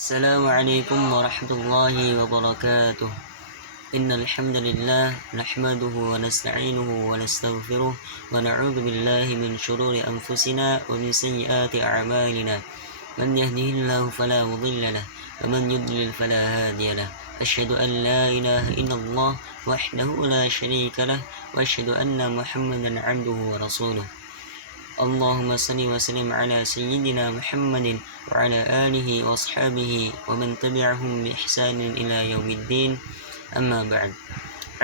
Assalamualaikum warahmatullahi wabarakatuh. Innal hamdalillah nahmaduhu wa nasta'inuhu wa nastaghfiruh wa na'udzu billahi min shururi anfusina wa min sayyiati a'malina. Man yahdihillahu fala mudilla lahu wa man yudlil fala hadiya lahu. Asyhadu an la ilaha illallah wahdahu la syarika lahu wa asyhadu anna Muhammadan 'abduhu wa rasuluh. Allahumma salli wa sallim ala sayyidina Muhammadin wa ala alihi wa ashabihi wa man tabi'ahum bi ihsanin ila yaumiddin. Amma ba'd.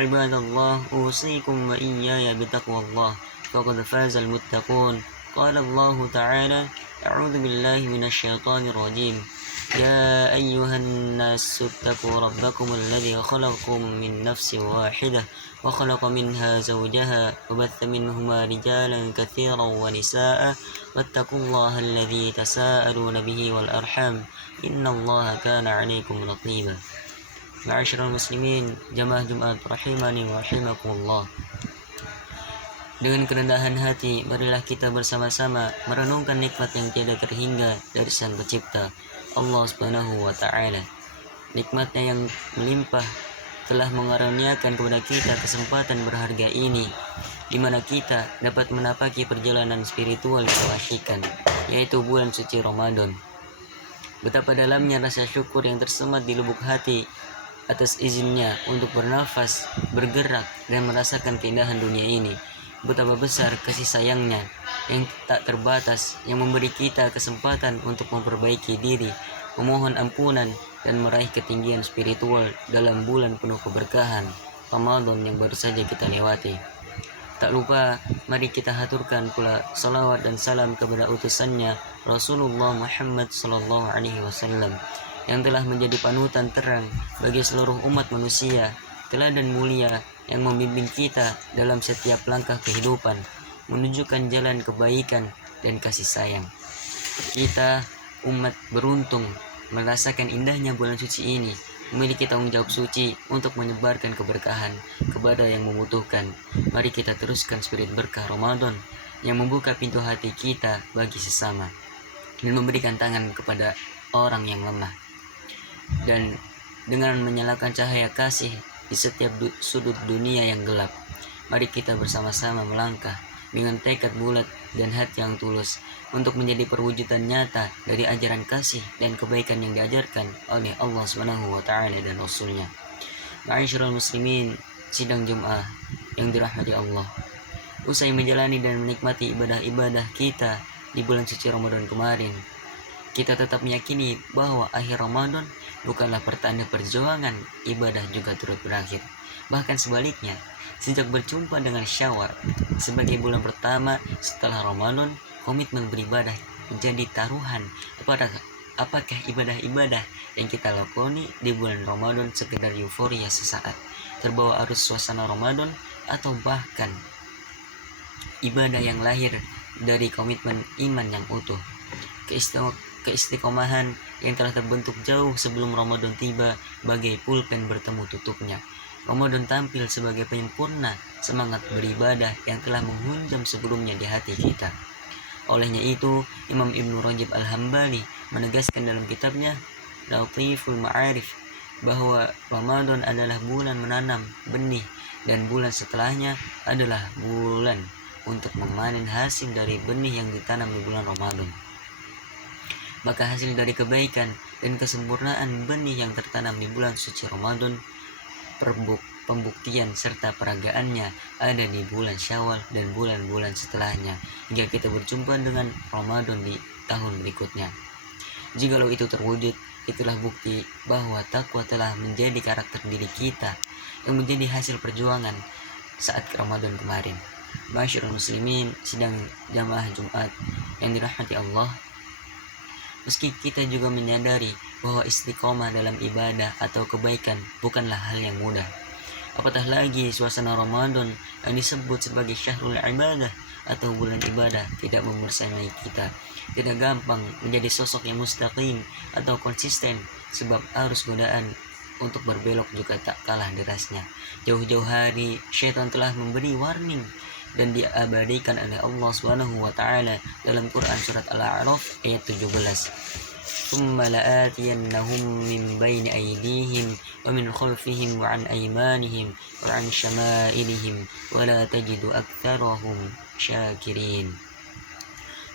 Ibadallah, usikum wa iyaya bitaqwallah. Faqad faza al-muttaqun. Qala Allah ta'ala, a'udzu billahi minasy syaithanir rajim. يا أيها الناس اتقوا ربكم الذي خلقكم من نفس واحدة وخلق منها زوجها وبث منهما رجالا كثيرا ونساء واتقوا الله الذي تساءلون به والأرحام إن الله كان عليكم رقيبا. Ma'asyiral muslimin, jamaah Jumat rahimani wa rahimakumullah. Dengan kerendahan hati, marilah kita bersama-sama merenungkan nikmat yang tiada terhingga dari Sang Pencipta, Allah Subhanahu wa Ta'ala. Nikmatnya yang melimpah telah mengaruniakan kepada kita kesempatan berharga ini, di mana kita dapat menapaki perjalanan spiritual kewahikan, yaitu bulan suci Ramadan. Betapa dalamnya rasa syukur yang tersemat di lubuk hati atas izinnya untuk bernafas, bergerak, dan merasakan keindahan dunia ini. Betapa besar kasih sayangnya yang tak terbatas, yang memberi kita kesempatan untuk memperbaiki diri, memohon ampunan, dan meraih ketinggian spiritual dalam bulan penuh keberkahan Ramadan yang baru saja kita lewati. Tak lupa, mari kita haturkan pula salawat dan salam kepada utusannya Rasulullah Muhammad sallallahu alaihi wasallam, yang telah menjadi panutan terang bagi seluruh umat manusia, teladan mulia yang membimbing kita dalam setiap langkah kehidupan, menunjukkan jalan kebaikan dan kasih sayang. Kita, umat beruntung, merasakan indahnya bulan suci ini, memiliki tanggung jawab suci untuk menyebarkan keberkahan kepada yang membutuhkan. Mari kita teruskan spirit berkah Ramadan yang membuka pintu hati kita bagi sesama dan memberikan tangan kepada orang yang lemah. Dan dengan menyalakan cahaya kasih di setiap sudut dunia yang gelap, mari kita bersama-sama melangkah dengan tekad bulat dan hati yang tulus untuk menjadi perwujudan nyata dari ajaran kasih dan kebaikan yang diajarkan oleh Allah Subhanahu wa Ta'ala dan Rasulnya. Ma'asyiral muslimin, sidang Jum'ah yang dirahmati Allah, usai menjalani dan menikmati ibadah-ibadah kita di bulan suci Ramadan kemarin, kita tetap meyakini bahwa akhir Ramadan bukanlah pertanda perjuangan, ibadah juga turut berakhir. Bahkan sebaliknya, sejak berjumpa dengan Syawal sebagai bulan pertama setelah Ramadan, komitmen beribadah menjadi taruhan kepada apakah ibadah-ibadah yang kita lakoni di bulan Ramadan sekedar euforia sesaat, terbawa arus suasana Ramadan, atau bahkan ibadah yang lahir dari komitmen iman yang utuh, keistiqomahan yang telah terbentuk jauh sebelum Ramadan tiba bagai pulpen bertemu tutupnya. Ramadan tampil sebagai penyempurna semangat beribadah yang telah menghunjam sebelumnya di hati kita. Olehnya itu, Imam Ibnu Rajab Al-Hambali menegaskan dalam kitabnya Latiful Ma'arif bahwa Ramadan adalah bulan menanam benih dan bulan setelahnya adalah bulan untuk memanen hasil dari benih yang ditanam di bulan Ramadan. Maka hasil dari kebaikan dan kesempurnaan benih yang tertanam di bulan suci Ramadan, pembuktian serta peragaannya ada di bulan Syawal dan bulan-bulan setelahnya, hingga kita berjumpa dengan Ramadan di tahun berikutnya. Jikalau itu terwujud, itulah bukti bahwa takwa telah menjadi karakter diri kita yang menjadi hasil perjuangan saat Ramadan kemarin. Ma'asyiral muslimin, sidang jamaah Jumat yang dirahmati Allah, meski kita juga menyadari bahwa istiqomah dalam ibadah atau kebaikan bukanlah hal yang mudah. Apatah lagi suasana Ramadan yang disebut sebagai syahrul ibadah atau bulan ibadah tidak membersamai kita. Tidak gampang menjadi sosok yang mustaqim atau konsisten, sebab arus godaan untuk berbelok juga tak kalah derasnya. Jauh-jauh hari syaitan telah memberi warning dan diabadikan oleh Allah Subhanahu wa Ta'ala dalam Quran surat Al-A'raf ayat 17. ثم لآتينهم من بين أيديهم ومن خلفهم وعن أيمانهم وعن شمائلهم ولا تجد أكثرهم syakirin.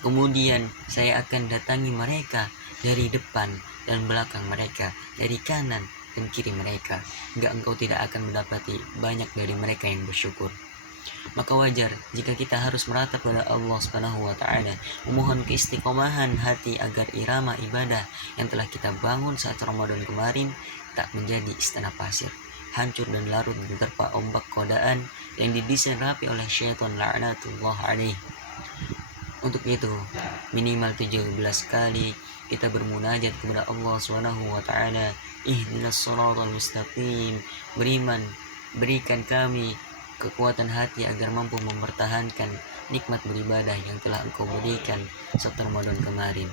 Kemudian saya akan datangi mereka dari depan dan belakang mereka, dari kanan dan kiri mereka, hingga engkau tidak akan mendapati banyak dari mereka yang bersyukur. Maka wajar jika kita harus meratap pada Allah Subhanahu wa taala, memohon keistiqomahan hati agar irama ibadah yang telah kita bangun saat Ramadan kemarin tak menjadi istana pasir, hancur dan larut diterpa ombak godaan yang didesain rapi oleh syaitan laknatullah alaih. Untuk itu, minimal 17 kali kita bermunajat kepada Allah Subhanahu wa taala, ihdinas shiratal mustaqim, berikan kami kekuatan hati agar mampu mempertahankan nikmat beribadah yang telah Engkau berikan saat Ramadan kemarin.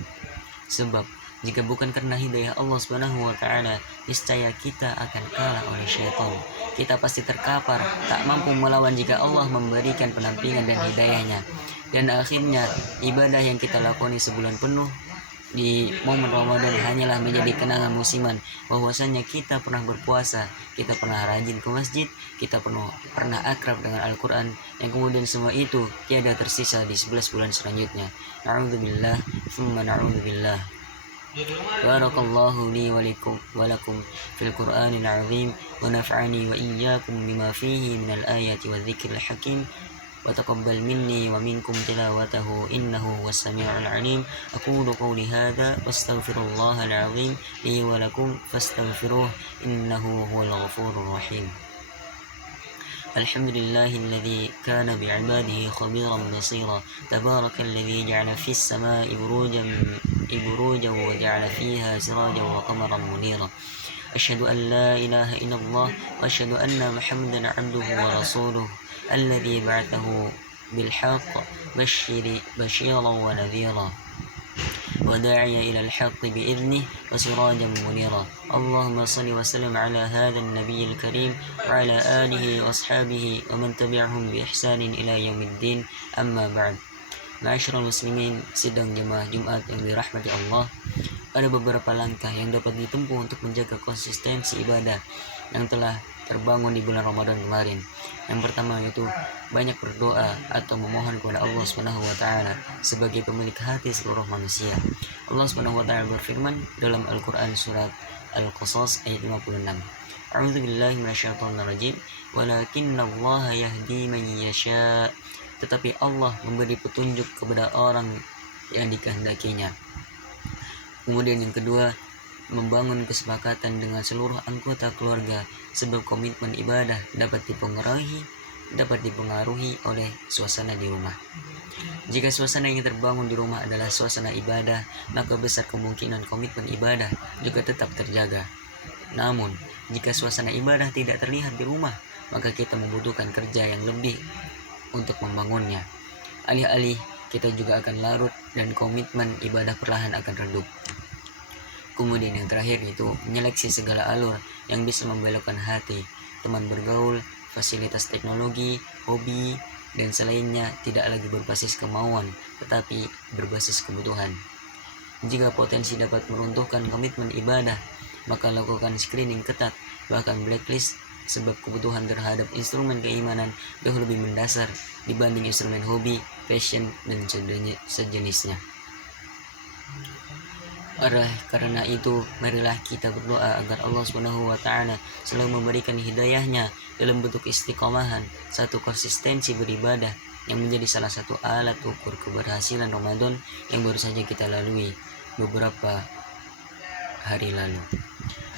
Sebab jika bukan karena hidayah Allah Subhanahu wa taala, niscaya kita akan kalah oleh syaitan. Kita pasti terkapar, tak mampu melawan jika Allah memberikan penampingan dan hidayahnya. Dan akhirnya ibadah yang kita lakoni sebulan penuh di momen Ramadan hanyalah menjadi kenangan musiman bahwasanya kita pernah berpuasa, kita pernah rajin ke masjid, kita pernah akrab dengan Al-Quran, yang kemudian semua itu tiada tersisa di 11 bulan selanjutnya. Na'udzubillah, thumma na'udzubillah. Barakallahu li wa lakum fil Qur'anil azim wa naf'ani wa iyyakum bima fihi minal ayati wa dzikril hakim. وتقبل مني ومنكم تلاوته إنه هو السميع العليم. أقول قولي هذا واستغفر الله العظيم لي ولكم فاستغفروه إنه هو الغفور الرحيم. الحمد لله الذي كان بعباده خبيرا بصيرا. تبارك الذي جعل في السماء بروجا وجعل فيها سراجا وقمرا منيرا. أشهد أن لا إله إلا الله وأشهد أن محمدا عبده ورسوله الذي بعثه بالحق بشيرا ونذيرا وداعيا إلى الحق بإذنه وسراجا منيرا. اللهم صل وسلم على هذا النبي الكريم وعلى آله وأصحابه ومن تبعهم بإحسان إلى يوم الدين. أما بعد. Ma'asyiral muslimin, sidang jemaah Jumat yang dirahmati Allah, ada beberapa langkah yang dapat ditempuh untuk menjaga konsistensi ibadah yang telah terbangun di bulan Ramadan kemarin. Yang pertama yaitu banyak berdoa atau memohon kepada Allah Subhanahu wa taala sebagai pemilik hati seluruh manusia. Allah Subhanahu wa taala berfirman dalam Al-Qur'an surat Al-Qasas ayat 56. A'udzu billahi minasyaitonir rajim. Walakinallaha yahdi man yasha. Tetapi Allah memberi petunjuk kepada orang yang dikehendakinya. Kemudian yang kedua, membangun kesepakatan dengan seluruh anggota keluarga, sebab komitmen ibadah dapat dipengaruhi oleh suasana di rumah. Jika suasana yang terbangun di rumah adalah suasana ibadah, maka besar kemungkinan komitmen ibadah juga tetap terjaga. Namun, jika suasana ibadah tidak terlihat di rumah, maka kita membutuhkan kerja yang lebih untuk membangunnya. Alih-alih kita juga akan larut dan komitmen ibadah perlahan akan redup. Kemudian yang terakhir itu menyeleksi segala alur yang bisa membelokkan hati, teman bergaul, fasilitas teknologi, hobi, dan selainnya tidak lagi berbasis kemauan, tetapi berbasis kebutuhan. Jika potensi dapat meruntuhkan komitmen ibadah, maka lakukan screening ketat, bahkan blacklist, sebab kebutuhan terhadap instrumen keimanan jauh lebih mendasar dibanding instrumen hobi, passion, dan sejenisnya. Karena itu, marilah kita berdoa agar Allah Subhanahu wa taala selalu memberikan hidayahnya dalam bentuk istiqomahan, satu konsistensi beribadah yang menjadi salah satu alat ukur keberhasilan Ramadan yang baru saja kita lalui beberapa hari lalu.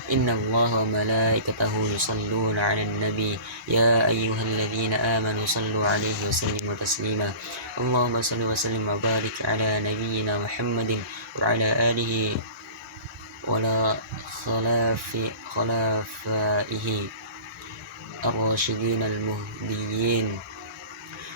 Inna Allah wa malaikatahu yusalluna 'alan nabi ya ayyuhalladzina amanu sallu 'alaihi wa sallimu taslima. Allahumma salli wa sallim wa barik 'ala nabiyyina Muhammadin wa 'ala alihi wa la khalafaihi ar-rasyidin al-muhdiyyin.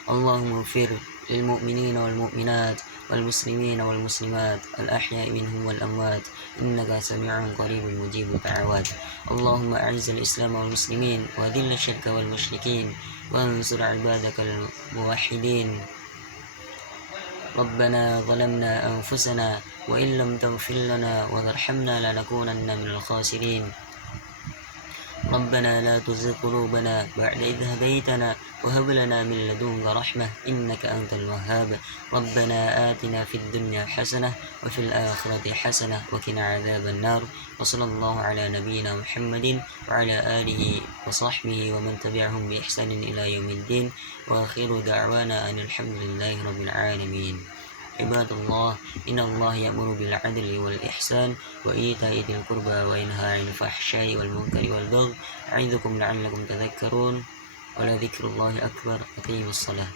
Allahumma ighfir lil mu'minina wal mu'minat والمسلمين والمسلمات الأحياء منهم والأموات إنك سميع قريب مجيب الدعوات. اللهم أعز الإسلام والمسلمين وأذل الشرك والمشركين وانصر عبادك الموحدين ربنا ظلمنا أنفسنا وإن لم تغفر لنا وترحمنا لنكونن من الخاسرين. ربنا لا تزغ قلوبنا بعد إذ هديتنا وهب لنا من لدنك رحمة إنك أنت الوهاب. ربنا آتنا في الدنيا حسنة وفي الآخرة حسنة وقنا عذاب النار. وصلى الله على نبينا محمد وعلى آله وصحبه ومن تبعهم بإحسان إلى يوم الدين. وآخر دعوانا أن الحمد لله رب العالمين. عباد الله، إن الله يأمر بالعدل والإحسان وإيتاء ذي القربى وينهى عن الفحشاء والمنكر والبغي يعظكم لعلكم تذكرون. ولذكر الله أكبر. أقيموا الصلاة.